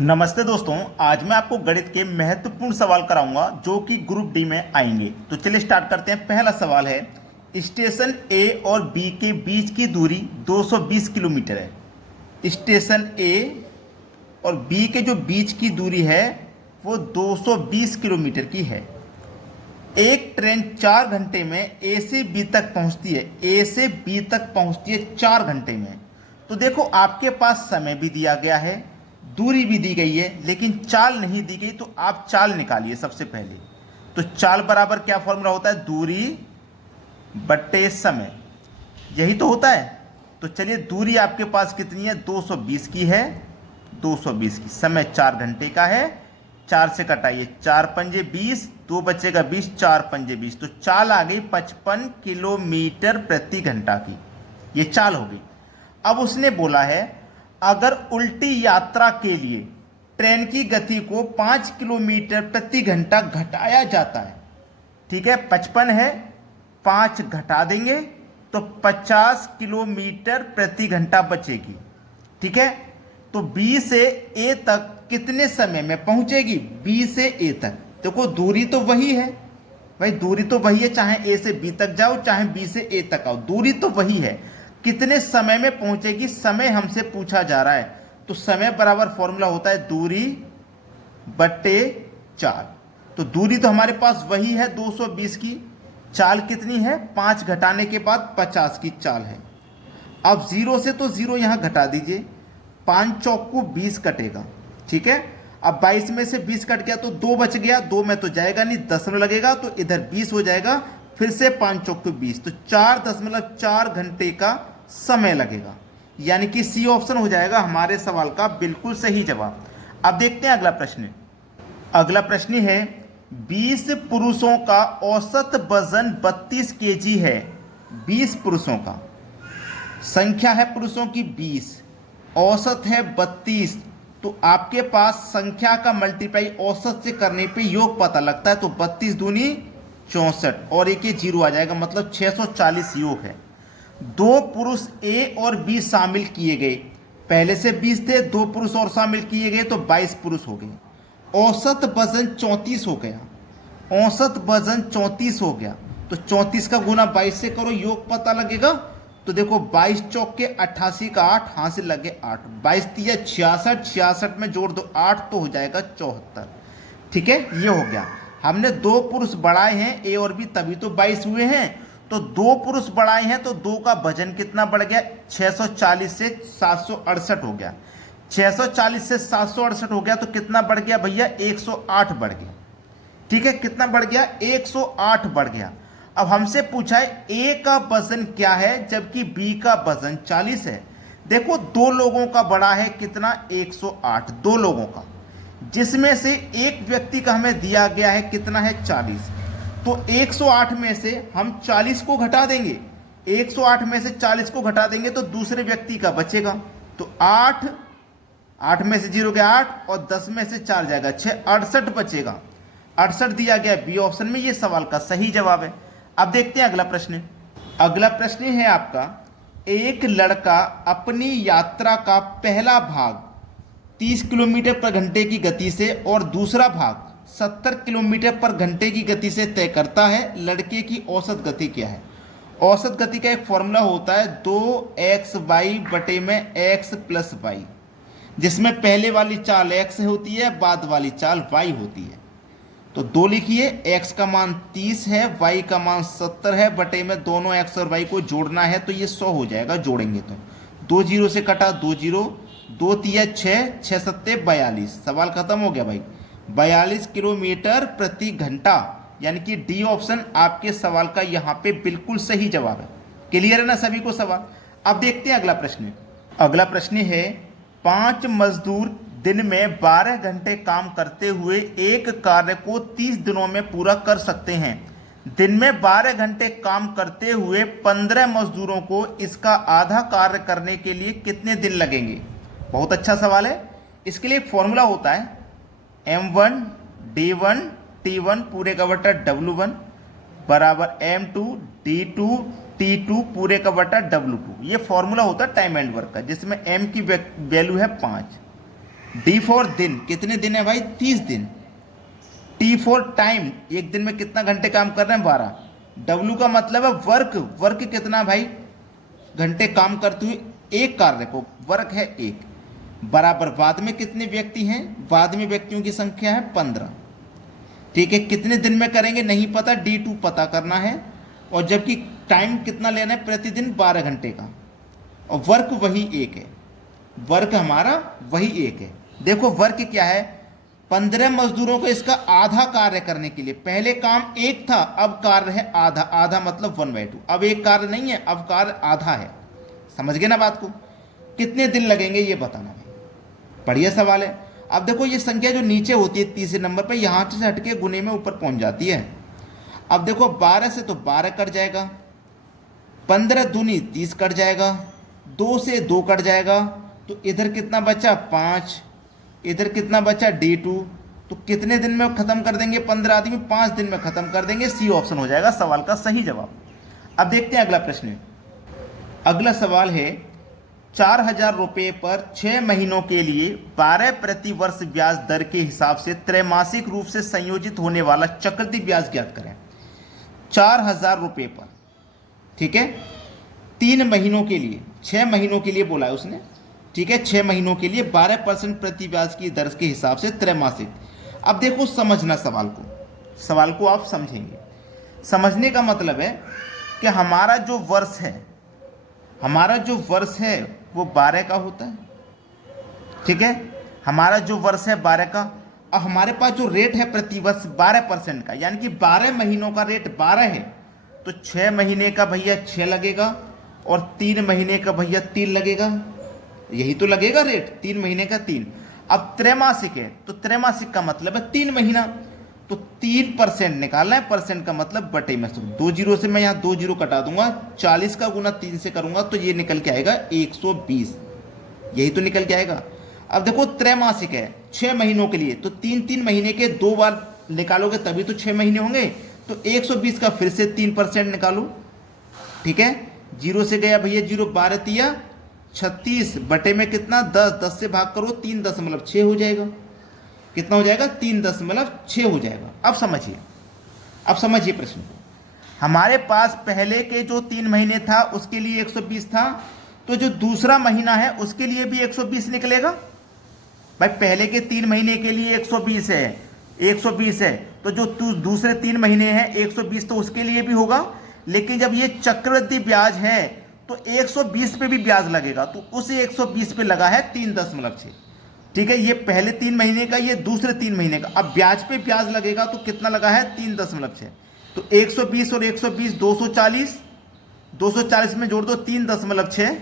नमस्ते दोस्तों, आज मैं आपको गणित के महत्वपूर्ण सवाल कराऊंगा जो कि ग्रुप डी में आएंगे। तो चलिए स्टार्ट करते हैं। पहला सवाल है, स्टेशन ए और बी के बीच की दूरी 220 किलोमीटर है। स्टेशन ए और बी के जो बीच की दूरी है वो 220 किलोमीटर की है। एक ट्रेन 4 घंटे में ए से बी तक पहुंचती है। ए से बी तक पहुंचती है 4 घंटे में। तो देखो, आपके पास समय भी दिया गया है, दूरी भी दी गई है, लेकिन चाल नहीं दी गई। तो आप चाल निकालिए सबसे पहले। तो चाल बराबर क्या फॉर्मूला होता है? दूरी बट्टे समय, यही तो होता है। तो चलिए, दूरी आपके पास कितनी है? 220 की है। 220 की, समय 4 घंटे का है। 4 से कटाइए, 4 पंजे 20, 2 बचेगा 20, 4 पंजे 20। तो चाल आ गई 55 किलोमीटर प्रति घंटा की। ये चाल हो गई। अब उसने बोला है, अगर उल्टी यात्रा के लिए ट्रेन की गति को 5 किलोमीटर प्रति घंटा घटाया जाता है। ठीक है, 55 है, 5 घटा देंगे तो 50 किलोमीटर प्रति घंटा बचेगी। ठीक है, तो बी से ए तक कितने समय में पहुंचेगी? बी से ए तक। देखो, दूरी तो वही है भाई, दूरी तो वही है, चाहे ए से बी तक जाओ चाहे बी से ए तक आओ, दूरी तो वही है। कितने समय में पहुंचेगी, समय हमसे पूछा जा रहा है। तो समय बराबर फॉर्मूला होता है दूरी बट्टे चाल। तो दूरी तो हमारे पास वही है 220 की। चाल कितनी है? 5 घटाने के बाद 50 की चाल है। अब 0 से तो 0 यहां घटा दीजिए, 5 चौक को 20 कटेगा। ठीक है, अब 22 में से 20 कट गया तो 2 बच गया। 2 में तो जाएगा नहीं, दशमलव लगेगा तो इधर 20 हो जाएगा। फिर से 5 चौक को 20, तो 4.4 घंटे का समय लगेगा। यानी कि सी ऑप्शन हो जाएगा हमारे सवाल का बिल्कुल सही जवाब। अब देखते हैं अगला प्रश्न। अगला प्रश्न है, 20 पुरुषों का औसत वजन 32 केजी है। 20 पुरुषों का, संख्या है पुरुषों की 20, औसत है 32। तो आपके पास संख्या का मल्टीप्लाई औसत से करने पे योग पता लगता है। तो 32 दूनी 64 और एक ये जीरो आ जाएगा, मतलब 640 योग है। 2 पुरुष ए और बी शामिल किए गए। पहले से 20 थे, 2 पुरुष और शामिल किए गए तो 22 पुरुष हो गए। औसत वजन 34 हो गया। औसत वजन 34 हो गया। तो 34 का गुना 22 से करो, योग पता लगेगा। तो देखो, 22 चौक के 88 का 8, हाथ से लगे 8, 22 तिया 66, 66 में जोड़ दो 8 तो हो जाएगा 74। ठीक है, ये हो गया। हमने 2 पुरुष बढ़ाए हैं ए और बी, तभी तो 22 हुए हैं। तो 2 पुरुष बढ़ाए हैं तो 2 का वजन कितना बढ़ गया? 640 से 768 हो गया। 640 से 768 हो गया तो कितना बढ़ गया भैया? 108 बढ़ गया। ठीक है, कितना बढ़ गया? 108 बढ़ गया। अब हमसे पूछा है ए का वजन क्या है जबकि बी का वजन 40 है। देखो, 2 लोगों का बड़ा है कितना? 108, 2 लोगों का, जिसमें से एक व्यक्ति का हमें दिया गया है कितना है? 40। तो 108 में से हम 40 को घटा देंगे। 108 में से 40 को घटा देंगे तो दूसरे व्यक्ति का बचेगा। तो 8, 8 में से 0 गया 8 और 10 में से 4 जाएगा 6, 68 बचेगा। 68 दिया गया बी ऑप्शन में, ये सवाल का सही जवाब है। अब देखते हैं अगला प्रश्न। अगला प्रश्न है आपका, एक लड़का अपनी यात्रा का पहला भाग 30 किलोमीटर पर घंटे की गति से और दूसरा भाग 70 किलोमीटर पर घंटे की गति से तय करता है। लड़के की औसत गति क्या है? औसत गति का एक फॉर्मूला होता है 2xy बटे में x प्लस वाई, जिसमें पहले वाली चाल x होती है, बाद वाली चाल y होती है। तो 2 लिखिए, x का मान 30 है, y का मान 70 है, बटे में दोनों x और y को जोड़ना है तो ये 100 हो जाएगा। जोड़ेंगे तो 2 जीरो से कटा 2 जीरो, 2 तिया 6, 6 सत्ते 42। सवाल खत्म हो गया भाई। 42 किलोमीटर प्रति घंटा, यानी कि डी ऑप्शन आपके सवाल का यहाँ पे बिल्कुल सही जवाब है। क्लियर है ना सभी को सवाल? अब देखते हैं अगला प्रश्न। अगला प्रश्न है, 5 मजदूर दिन में 12 घंटे काम करते हुए एक कार्य को 30 दिनों में पूरा कर सकते हैं। दिन में 12 घंटे काम करते हुए 15 मजदूरों को इसका आधा कार्य करने के लिए कितने दिन लगेंगे? बहुत अच्छा सवाल है। इसके लिए एक फॉर्मूला होता है M1 D1 T1 पूरे का बटा W1 बराबर M2 D2 T2 पूरे का बटा W2। ये फॉर्मूला होता है टाइम एंड वर्क का, जिसमें M की वैल्यू है 5। डी फॉर दिन, कितने दिन है भाई? 30 दिन। टी फॉर टाइम, एक दिन में कितना घंटे काम कर रहे हैं? 12। डब्ल्यू का मतलब है वर्क, वर्क कितना भाई? घंटे काम करते हुए एक कार्य को, वर्क है एक, बराबर बाद में कितने व्यक्ति हैं? बाद में व्यक्तियों की संख्या है 15। ठीक है, कितने दिन में करेंगे नहीं पता, D2 पता करना है। और जबकि टाइम कितना लेना है? प्रतिदिन 12 घंटे का। और वर्क वही एक है, वर्क हमारा वही एक है। देखो वर्क क्या है, 15 मजदूरों को इसका आधा कार्य करने के लिए, पहले काम एक था, अब कार्य है आधा। आधा मतलब 1/2। अब एक कार्य नहीं है, अब कार्य आधा है। समझ गए ना बात को? कितने दिन लगेंगे ये बताना है। बढ़िया सवाल है। अब देखो ये संख्या जो नीचे होती है तीसरे नंबर पर, यहाँ से हटके गुने में ऊपर पहुंच जाती है। अब देखो 12 से तो 12 कट जाएगा, 15 दूनी 30 कट जाएगा, 2 से 2 कट जाएगा, तो इधर कितना बचा? 5। इधर कितना बचा? D2। तो कितने दिन में खत्म कर देंगे? 15 आदमी 5 दिन में खत्म कर देंगे। सी ऑप्शन हो जाएगा सवाल का सही जवाब। अब देखते हैं अगला प्रश्न। अगला सवाल है 4000 रुपये पर 6 महीनों के लिए 12 प्रति वर्ष ब्याज दर के हिसाब से त्रैमासिक रूप से संयोजित होने वाला चक्रवृद्धि ब्याज ज्ञात करें। 4000 रुपये पर, ठीक है, 3 महीनों के लिए, 6 महीनों के लिए बोला है उसने, ठीक है, 6 महीनों के लिए 12% प्रति ब्याज की दर के हिसाब से त्रैमासिक। अब देखो समझना सवाल को आप समझेंगे। समझने का मतलब है कि हमारा जो वर्ष है वो 12 का होता है, ठीक है, हमारा जो वर्ष है 12 का। अब हमारे पास जो रेट है प्रति वर्ष 12% का, यानी कि 12 महीनों का रेट 12 है, तो 6 महीने का भैया 6 लगेगा और 3 महीने का भैया 3 लगेगा। यही तो लगेगा रेट, 3 महीने का 3। अब त्रैमासिक है तो त्रैमासिक का मतलब है 3 महीना, तो 3% निकालना है। परसेंट का मतलब बटे में 2 जीरो से मैं यहाँ 2 जीरो कटा दूंगा, 40 का गुना 3 से करूंगा तो ये निकल के आएगा 120। यही तो निकल के आएगा। अब देखो त्रैमासिक है 6 महीनों के लिए, तो 3 महीने के 2 बार निकालोगे तभी तो 6 महीने होंगे। तो 120 का फिर से 3% निकालो, ठीक है, जीरो से गया भैया जीरो, 12 तिया 36 बटे में कितना? 10। 10 से भाग करो 3.6 हो जाएगा। कितना हो जाएगा? 3.6 हो जाएगा। अब समझिए प्रश्न को। हमारे पास पहले के जो 3 महीने था उसके लिए 120 था, तो जो दूसरा महीना है उसके लिए भी 120 निकलेगा। भाई पहले के 3 महीने के लिए 120 है, तो जो दूसरे 3 महीने हैं 120 तो उसके लिए भी होगा। लेकिन जब ये चक्रवृद्धि ब्याज है तो 120 पे भी ब्याज लगेगा, तो उस 120 पे लगा है 3.6, ठीक है। ये पहले 3 महीने का, ये दूसरे 3 महीने का। अब ब्याज पे ब्याज लगेगा तो कितना लगा है? 3.6। तो 120 और 120 240, 240 में जोड़ दो 3.6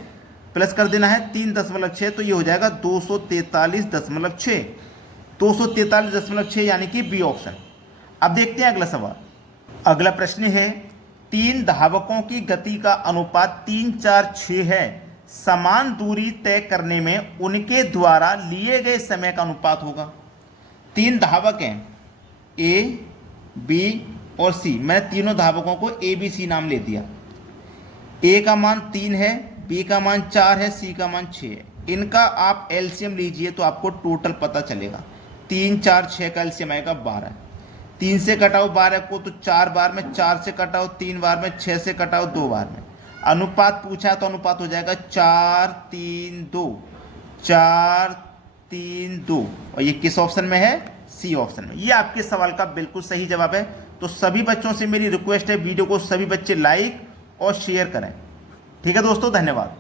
प्लस कर देना है 3.6, तो ये हो जाएगा 243.6, 243.6 यानी कि बी ऑप्शन। अब देखते हैं अगला सवाल। अगला प्रश्न है 3 धावकों की गति का अनुपात 3, 4, 6 है। समान दूरी तय करने में उनके द्वारा लिए गए समय का अनुपात होगा। 3 धावक हैं, ए, बी और सी। मैंने तीनों धावकों को ए, बी, सी नाम ले दिया। ए का मान 3 है, बी का मान 4 है, सी का मान 6 है। इनका आप एलसीएम लीजिए तो आपको टोटल पता चलेगा। 3, 4, 6 का एलसीएम आएगा 12। 3 से कटाओ 12 को तो 4 बार में, 4 से कटाओ 3 बार में, 6 से कटाओ 2 बार में। अनुपात पूछा तो अनुपात हो जाएगा 4, 3, 2, 4, 3, 2। और ये किस ऑप्शन में है? सी ऑप्शन में। ये आपके सवाल का बिल्कुल सही जवाब है। तो सभी बच्चों से मेरी रिक्वेस्ट है, वीडियो को सभी बच्चे लाइक और शेयर करें। ठीक है दोस्तों, धन्यवाद।